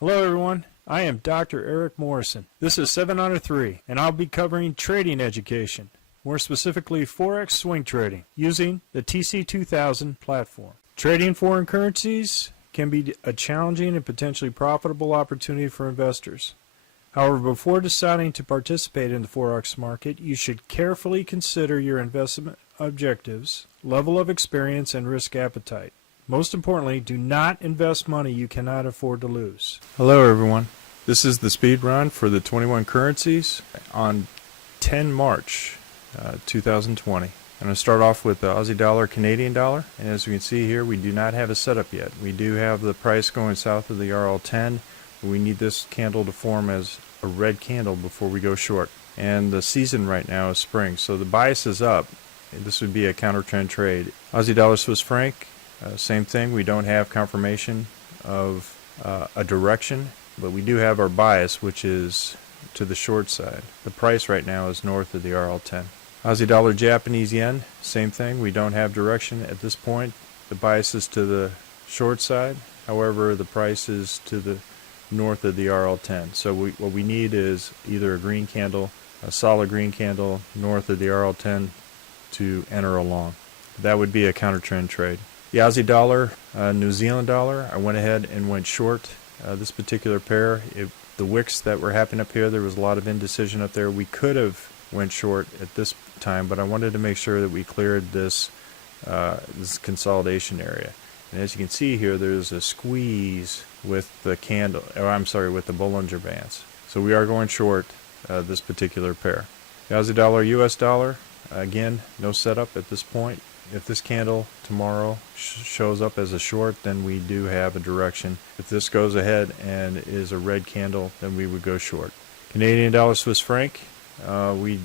Hello everyone, I am Dr. Eric Morrison. This is 7 Under 3, and I'll be covering trading education, more specifically Forex swing trading, using the TC2000 platform. Trading foreign currencies can be a challenging and potentially profitable opportunity for investors. However, before deciding to participate in the Forex market, you should carefully consider your investment objectives, level of experience, and risk appetite. Most importantly, do not invest money you cannot afford to lose. Hello everyone. This is the speed run for the 21 currencies on 10 March 2020. I'm going to start off with the Aussie Dollar, Canadian Dollar, and as you can see here, we do not have a setup yet. We do have the price going south of the RL10. We need this candle to form as a red candle before we go short. And the season right now is spring, so the bias is up. This would be a counter trend trade. Aussie Dollar, Swiss franc. Same thing, we don't have confirmation of a direction, but we do have our bias, which is to the short side. The price right now is north of the RL10. Aussie Dollar, Japanese Yen, same thing, we don't have direction at this point. The bias is to the short side, however the price is to the north of the RL10. So what we need is either a green candle, a solid green candle north of the RL10 to enter along. That would be a counter trend trade. The Aussie Dollar, New Zealand Dollar, I went ahead and went short this particular pair. The wicks that were happening up here, there was a lot of indecision up there. We could have went short at this time, but I wanted to make sure that we cleared this consolidation area. And as you can see here, there's a squeeze with the candle, or I'm sorry, with the Bollinger Bands. So we are going short this particular pair. The Aussie Dollar, US Dollar, again, no setup at this point. If this candle tomorrow shows up as a short, then we do have a direction. If this goes ahead and is a red candle, then we would go short. Canadian Dollar, Swiss franc, we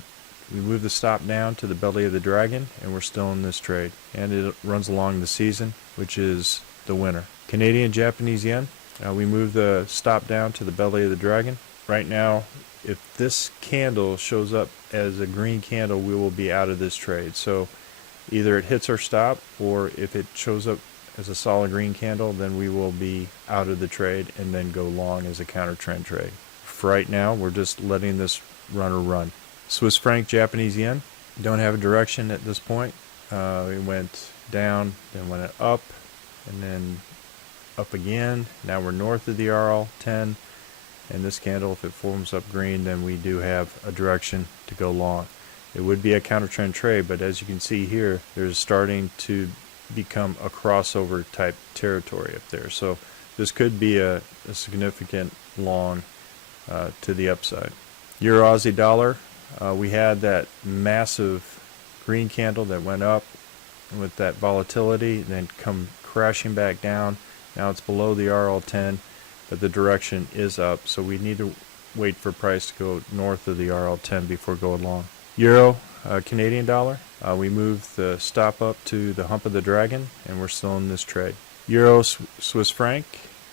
move the stop down to the belly of the dragon, and we're still in this trade. And it runs along the season, which is the winter. Canadian Japanese Yen, we move the stop down to the belly of the dragon. Right now, if this candle shows up as a green candle, we will be out of this trade. So either it hits our stop, or if it shows up as a solid green candle, then we will be out of the trade and then go long as a counter trend trade. For right now, we're just letting this runner run. Swiss franc, Japanese yen, don't have a direction at this point. We went down, then went up, and then up again. Now we're north of the RL10, and this candle, if it forms up green, then we do have a direction to go long. It would be a counter trend trade, but as you can see here, there's starting to become a crossover type territory up there. So this could be a significant long to the upside. Euro Aussie Dollar, we had that massive green candle that went up with that volatility, then come crashing back down. Now it's below the RL10, but the direction is up, so we need to wait for price to go north of the RL10 before going long. Euro, Canadian Dollar, we moved the stop up to the hump of the dragon, and we're still in this trade. Euro, Swiss franc,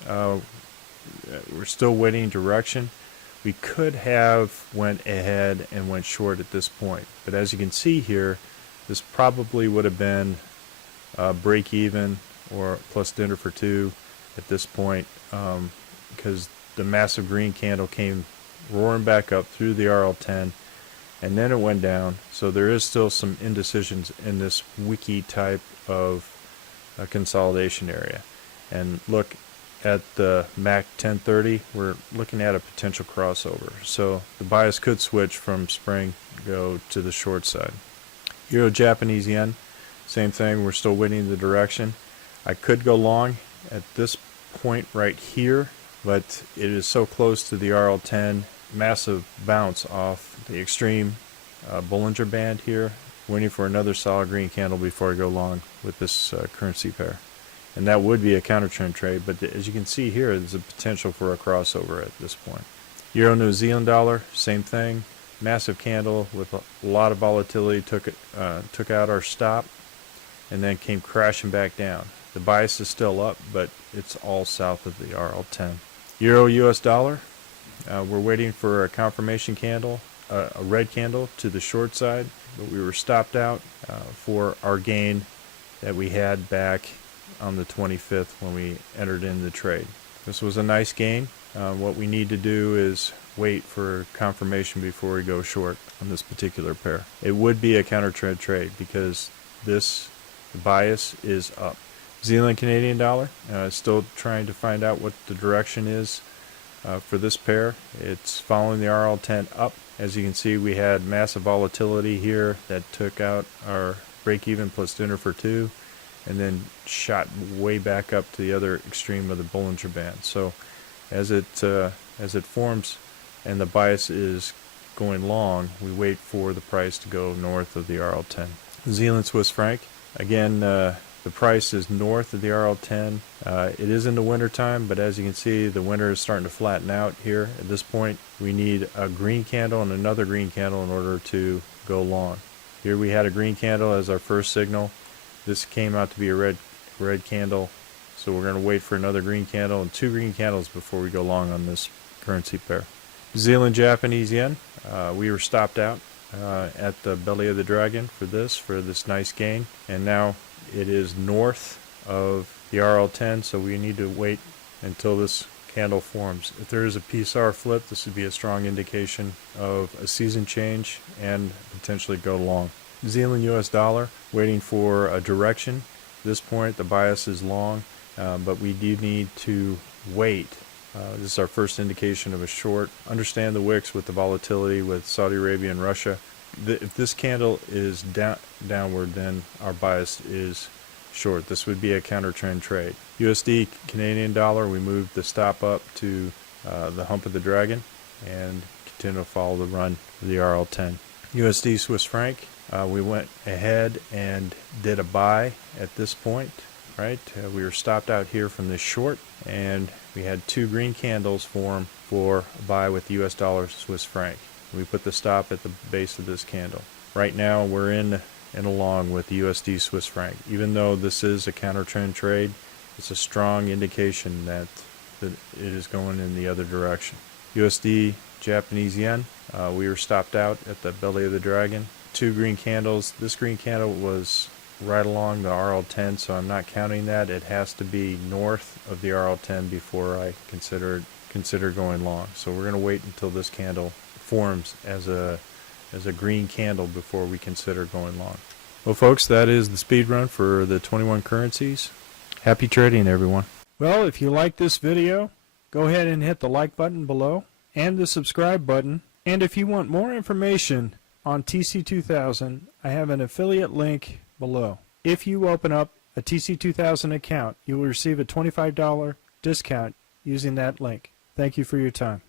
we're still waiting direction. We could have went ahead and went short at this point, but as you can see here, this probably would have been break even or plus dinner for two at this point, because the massive green candle came roaring back up through the RL10, and then it went down. So there is still some indecisions in this wiki type of consolidation area. And look at the MAC 1030, we're looking at a potential crossover. So the bias could switch from spring go to the short side. Euro Japanese yen, same thing, we're still waiting the direction. I could go long at this point right here, but it is so close to the RL10, massive bounce off the extreme Bollinger Band here, waiting for another solid green candle before I go long with this currency pair. And that would be a counter trend trade, but as you can see here, there's a potential for a crossover at this point. Euro New Zealand Dollar, same thing, massive candle with a lot of volatility, took out our stop and then came crashing back down. The bias is still up, but it's all south of the RL10. Euro US Dollar, we're waiting for a confirmation candle, a red candle to the short side, but we were stopped out for our gain that we had back on the 25th when we entered in the trade. This was a nice gain. What we need to do is wait for confirmation before we go short on this particular pair. It would be a counter trend trade because the bias is up. Zealand Canadian dollar, still trying to find out what the direction is for this pair. It's following the RL10 up. As you can see, we had massive volatility here that took out our break-even plus dinner for two, and then shot way back up to the other extreme of the Bollinger Band. So as it forms and the bias is going long, we wait for the price to go north of the RL10. Zealand Swiss franc, again, the price is north of the RL10. It is in the winter time, but as you can see, the winter is starting to flatten out here. At this point, we need a green candle and another green candle in order to go long. Here we had a green candle as our first signal. This came out to be a red candle, so we're going to wait for another green candle and two green candles before we go long on this currency pair. Zealand Japanese yen, we were stopped out at the belly of the dragon for this nice gain, and now it is north of the RL10, so we need to wait until this candle forms. If there is a PSR flip, this would be a strong indication of a season change and potentially go long. Zealand US dollar, waiting for a direction. At this point, the bias is long, but we do need to wait. This is our first indication of a short. Understand the wicks with the volatility with Saudi Arabia and Russia. If this candle is downward, then our bias is short. This would be a counter trend trade. USD Canadian dollar, we moved the stop up to the hump of the dragon and continue to follow the run of the RL10. USD Swiss franc, we went ahead and did a buy at this point, right? We were stopped out here from this short, and we had two green candles form for a buy with US dollar Swiss franc. We put the stop at the base of this candle. Right now we're in and along with the USD Swiss franc. Even though this is a counter trend trade, it's a strong indication that it is going in the other direction. USD Japanese yen, we were stopped out at the belly of the dragon. Two green candles. This green candle was right along the RL10, so I'm not counting that. It has to be north of the RL10 before I consider going long. So we're going to wait until this candle forms as a green candle before we consider going long. Well, folks, that is the speed run for the 21 currencies. Happy trading, everyone. Well, if you like this video, go ahead and hit the like button below and the subscribe button. And if you want more information on TC2000, I have an affiliate link below. If you open up a TC2000 account, you will receive a $25 discount using that link. Thank you for your time.